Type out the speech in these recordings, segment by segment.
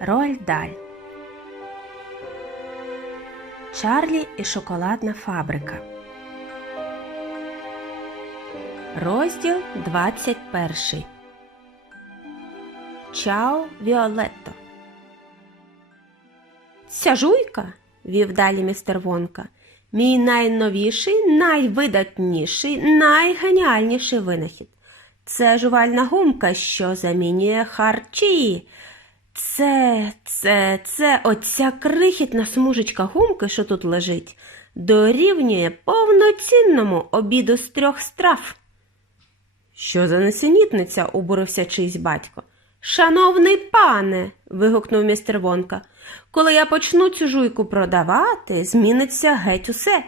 Роль Даль. Чарлі і шоколадна фабрика. Розділ 21. Чао Віолетто. Ця жуйка, вів далі містер Вонка, мій найновіший, найвидатніший, найгеніальніший винахід. Це жувальна гумка, що замінює харчі. Це, це, це, оця крихітна смужечка гумки, що тут лежить, дорівнює повноцінному обіду з трьох страв. Що за несенітниця? обурився чийсь батько. Шановний пане, вигукнув містер Вонка, коли я почну цю жуйку продавати, зміниться геть усе.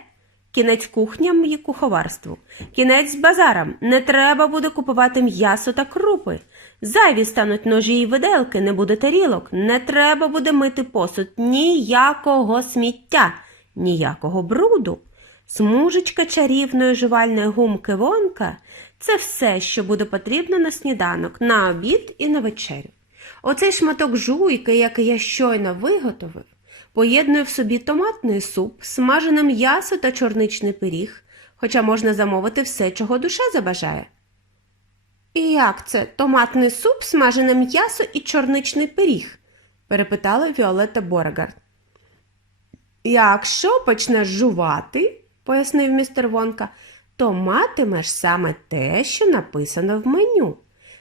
Кінець кухням і куховарству, кінець базарам. Не треба буде купувати м'ясо та крупи. Зайві стануть ножі й виделки, не буде тарілок, не треба буде мити посуд, ніякого сміття, ніякого бруду. Смужечка чарівної жувальної гумки вонка це все, що буде потрібно на сніданок, на обід і на вечерю. Оцей шматок жуйки, який я щойно виготовив, поєднує в собі томатний суп, смажене м'ясо та чорничний пиріг, хоча можна замовити все, чого душа забажає. І як це томатний суп, смажене м'ясо і чорничний пиріг? перепитала Віолетта Борегард. Якщо почнеш жувати, пояснив містер Вонка, то матимеш саме те, що написано в меню.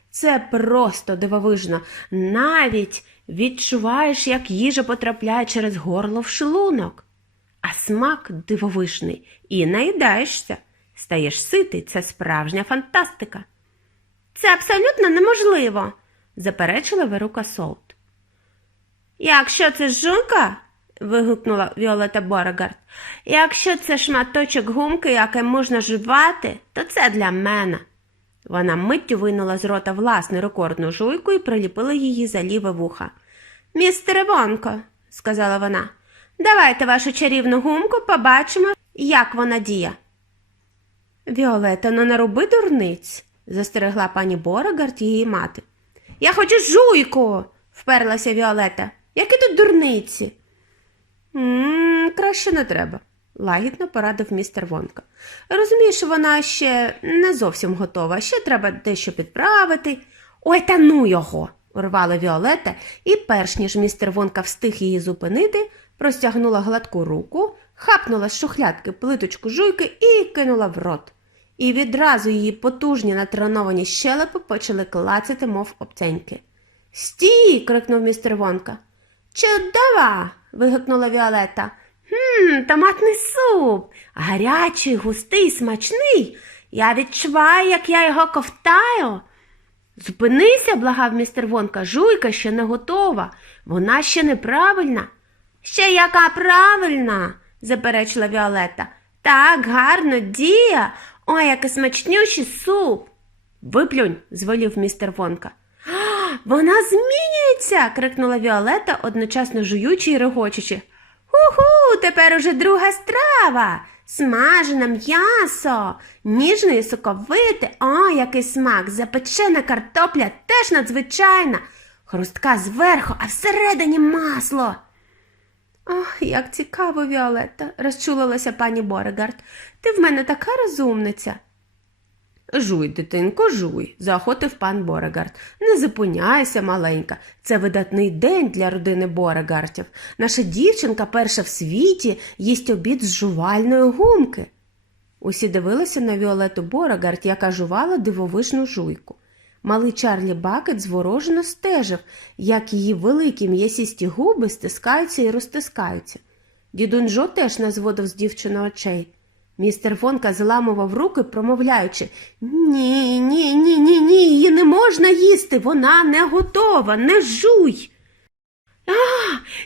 Це просто дивовижно. Навіть відчуваєш, як їжа потрапляє через горло в шлунок. А смак дивовижний і наїдаєшся. Стаєш ситий, це справжня фантастика. Це абсолютно неможливо, заперечила Верука Солт. Якщо це жуйка, вигукнула Віолета Борегард, якщо це шматочок гумки, який можна жувати, то це для мене. Вона миттю винула з рота власну рекордну жуйку і приліпила її за ліве вуха. Містере Вонко, сказала вона, давайте вашу чарівну гумку побачимо, як вона діє. Віолета, ну не роби дурниць, застерегла пані Борегард її мати. Я хочу жуйку, вперлася Віолета. Які тут дурниці? м краще не треба, лагідно порадив містер Вонка. Розумію, що вона ще не зовсім готова, ще треба дещо підправити. Ой, та ну його, урвала Віолета, і, перш ніж містер Вонка встиг її зупинити, простягнула гладку руку, хапнула з шухлядки плиточку жуйки і кинула в рот. І відразу її потужні натреновані щелепи почали клацати, мов обценьки. Стій. крикнув містер Вонка. Чудова. вигукнула Віолета. Хм, томатний суп. Гарячий, густий, смачний. Я відчуваю, як я його ковтаю. Зупинися, благав містер Вонка, жуйка ще не готова. Вона ще неправильна. Ще яка правильна, заперечила Віолета. Так гарно діє. Ой, який смачнющий суп. Виплюнь, звелів містер Вонка. «А, Вона змінюється. крикнула Віолета, одночасно жуючи й регочучи. Ху-ху, тепер уже друга страва. Смажене м'ясо, ніжне і соковите, о, який смак, запечена картопля теж надзвичайна, хрустка зверху, а всередині масло. Ох, як цікаво, Віолетта, розчулилася пані Борегард. Ти в мене така розумниця. Жуй, дитинко, жуй, заохотив пан Борегард. Не зупиняйся, маленька. Це видатний день для родини Борегартів. Наша дівчинка перша в світі їсть обід з жувальної гумки. Усі дивилися на Віолету Борегард, яка жувала дивовижну жуйку. Малий Чарлі Бакет зворожено стежив, як її великі м'ясісті губи стискаються і розтискаються. Дідунь Жо теж не зводив з дівчини очей. Містер Вонка заламував руки, промовляючи Ні, ні, ні, ні, ні, її не можна їсти, вона не готова, не жуй. А,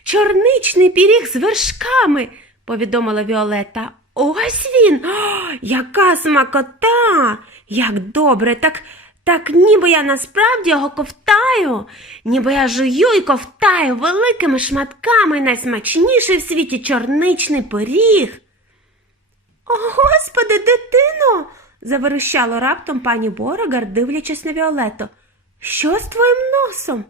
чорничний піріг з вершками, повідомила Віолета. Ось він. О, яка смакота! Як добре, так, так ніби я насправді його ковтаю, ніби я жую і ковтаю великими шматками найсмачніший в світі чорничний пиріг. О, господи, дитино. заверещало раптом пані Борогар, дивлячись на Віолету. Що з твоїм носом?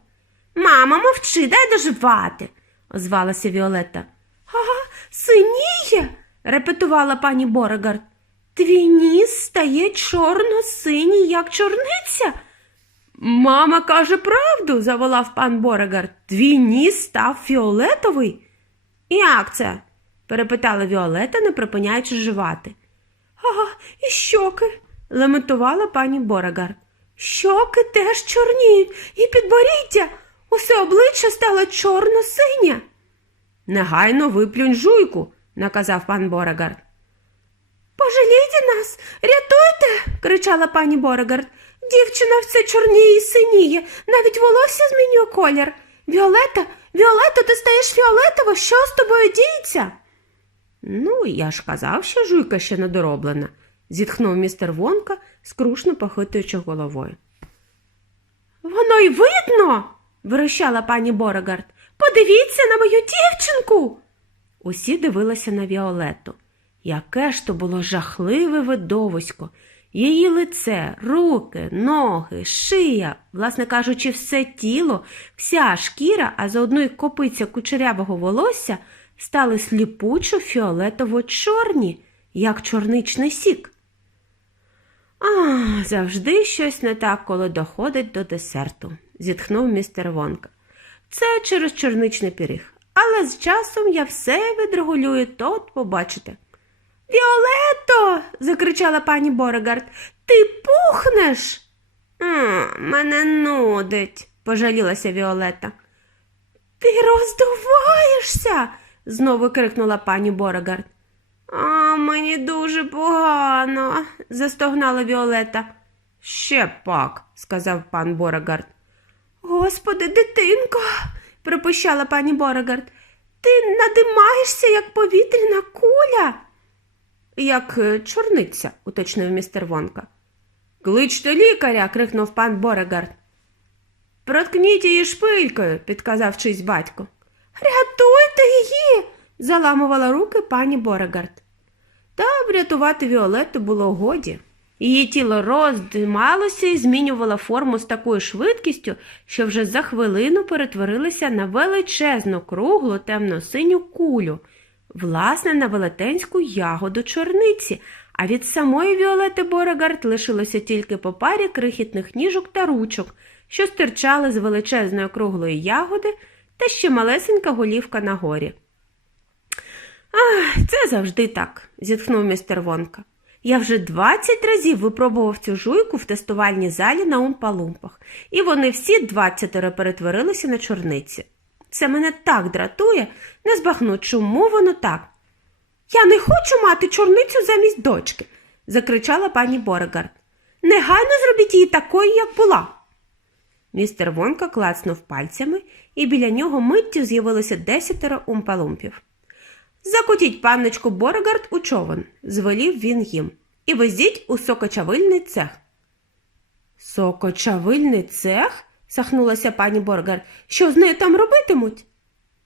Мамо, мовчи, дай доживати, озвалася Віолетта. Ага, синіє, репетувала пані Борегард. Твій ніс стає чорно-синій, як чорниця. Мама каже правду, заволав пан Борегард. Твій ніс став фіолетовий. Як це? перепитала Віолета, не припиняючи жувати. Ага, і щоки, лементувала пані Борегард. Щоки теж чорніють, і підборіддя. Усе обличчя стало чорно-синє. Негайно виплюнь жуйку, наказав пан Борегард. Нас, рятуйте, кричала пані Борегард. Дівчина все чорніє і синіє, навіть волосся змінює колір. Віолета, Віолета, ти стаєш фіолетово, що з тобою діється? Ну, я ж казав, що жуйка ще недороблена, зітхнув містер Вонка, скрушно похитуючи головою. Воно й видно, вирощала пані Борегард. Подивіться на мою дівчинку. Усі дивилися на Віолетту. Яке ж то було жахливе видовисько. Її лице, руки, ноги, шия, власне кажучи, все тіло, вся шкіра, а заодно й копиця кучерявого волосся стали сліпучо фіолетово-чорні, як чорничний сік. А, завжди щось не так, коли доходить до десерту, зітхнув містер Вонка. Це через чорничний пиріг. Але з часом я все відрегулюю, то от побачите. Віолето. закричала пані Борегард. Ти пухнеш? А, мене нудить, пожалілася Віолета. Ти роздуваєшся, знову крикнула пані Борегард. А мені дуже погано, застогнала Віолета. Ще пак, сказав пан Борегард. Господи, дитинко, припущала пані Борегард. Ти надимаєшся, як повітряна. Як е, чорниця, уточнив містер Вонка. Кличте лікаря. крикнув пан Борегард. Проткніть її шпилькою, підказав чийсь батько. Рятуйте її. заламувала руки пані Борегард. Та врятувати Віолетту було годі. Її тіло роздималося і змінювало форму з такою швидкістю, що вже за хвилину перетворилася на величезну круглу темно-синю кулю, власне, на велетенську ягоду чорниці, а від самої Віолети Борегард лишилося тільки по парі крихітних ніжок та ручок, що стирчали з величезної круглої ягоди та ще малесенька голівка на горі. Ах, це завжди так, зітхнув містер Вонка. Я вже 20 разів випробував цю жуйку в тестувальній залі на умпалумпах, і вони всі 20 перетворилися на чорниці. Це мене так дратує, не збагну, чому воно так. Я не хочу мати чорницю замість дочки, закричала пані Борегард. Негайно зробіть її такою, як була. Містер Вонка клацнув пальцями, і біля нього миттю з'явилося десятеро умпалумпів. Закотіть панночку Борегард у човен, звелів він їм, і везіть у сокочавильний цех. Сокочавильний цех? Сахнулася пані Боргар. Що з нею там робитимуть?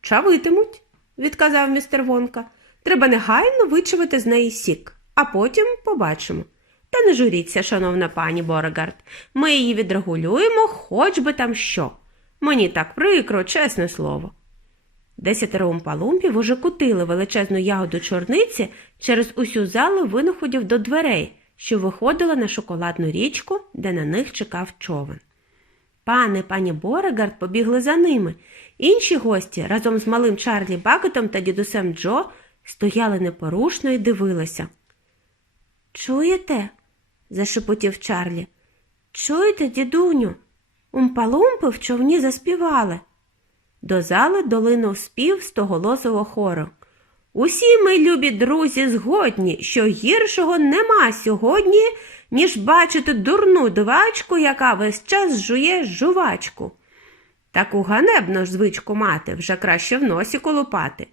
Чавитимуть, відказав містер Вонка. Треба негайно вичавити з неї сік, а потім побачимо. Та не журіться, шановна пані Борегард. Ми її відрегулюємо, хоч би там що. Мені так прикро, чесне слово. Десятеро умпалумпів уже кутили величезну ягоду чорниці через усю залу винаходів до дверей, що виходила на шоколадну річку, де на них чекав човен. Пан і пані Борегард побігли за ними. Інші гості разом з малим Чарлі Бакетом та дідусем Джо стояли непорушно і дивилися. Чуєте? зашепотів Чарлі. Чуєте, дідуню? Умпалумпи в човні заспівали. До зали долинув спів стоголосого хору. Усі ми, любі друзі, згодні, що гіршого нема сьогодні, ніж бачити дурну дивачку, яка весь час жує жувачку. Таку ганебну ж звичку мати вже краще в носі колупати.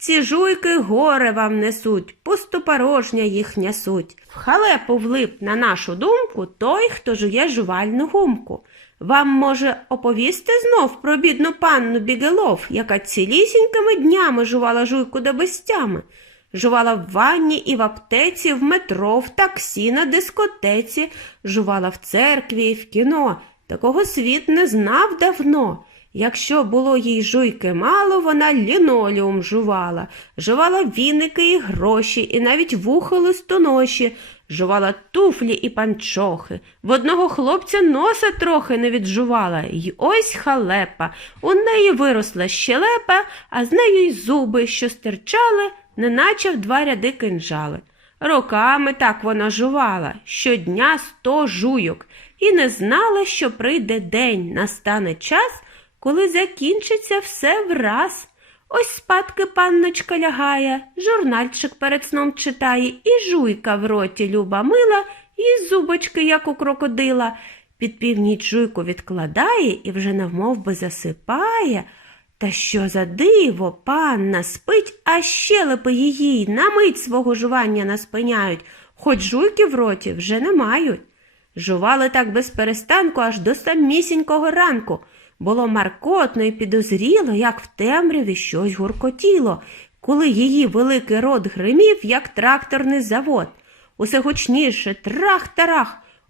Ці жуйки горе вам несуть, пустопорожня їхня суть. В халепу влип, на нашу думку, той, хто жує жувальну гумку. Вам може оповісти знов про бідну панну Бігелов, яка цілісінькими днями жувала жуйку до безтями. Жувала в ванні і в аптеці, в метро, в таксі, на дискотеці, жувала в церкві і в кіно. Такого світ не знав давно. Якщо було їй жуйки мало, вона лінолеум жувала, жувала віники і гроші, і навіть вухо листоноші, жувала туфлі і панчохи. В одного хлопця носа трохи не віджувала, й ось халепа. У неї виросла щелепа, а з нею й зуби, що стирчали, неначе в два ряди кинжали. Роками так вона жувала, щодня сто жуйок, і не знала, що прийде день, настане час, коли закінчиться все враз. Ось спадки панночка лягає, журнальчик перед сном читає, і жуйка в роті люба мила, і зубочки, як у крокодила. Під північ жуйку відкладає і вже навмовби засипає. Та що за диво, панна спить, а щелепи її на мить свого жування наспиняють, хоч жуйки в роті вже не мають. Жували так без перестанку аж до самісінького ранку. Було маркотно і підозріло, як в темряві щось гуркотіло, коли її великий рот гримів, як тракторний завод. Усе гучніше трах-тарах.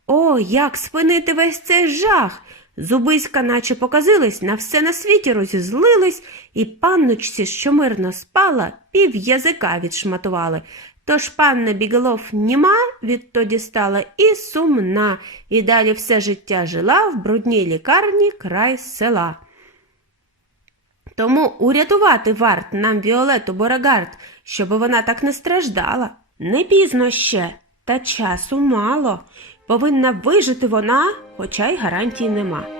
О, як спинити весь цей жах! Зубиська наче показились, на все на світі розізлились, і панночці, що мирно спала, пів язика відшматували. Тож панна Бігелов німа відтоді стала і сумна, і далі все життя жила в брудній лікарні край села. Тому урятувати варт нам Віолету Борагард, щоб вона так не страждала. Не пізно ще, та часу мало. Повинна вижити вона, хоча й гарантій нема.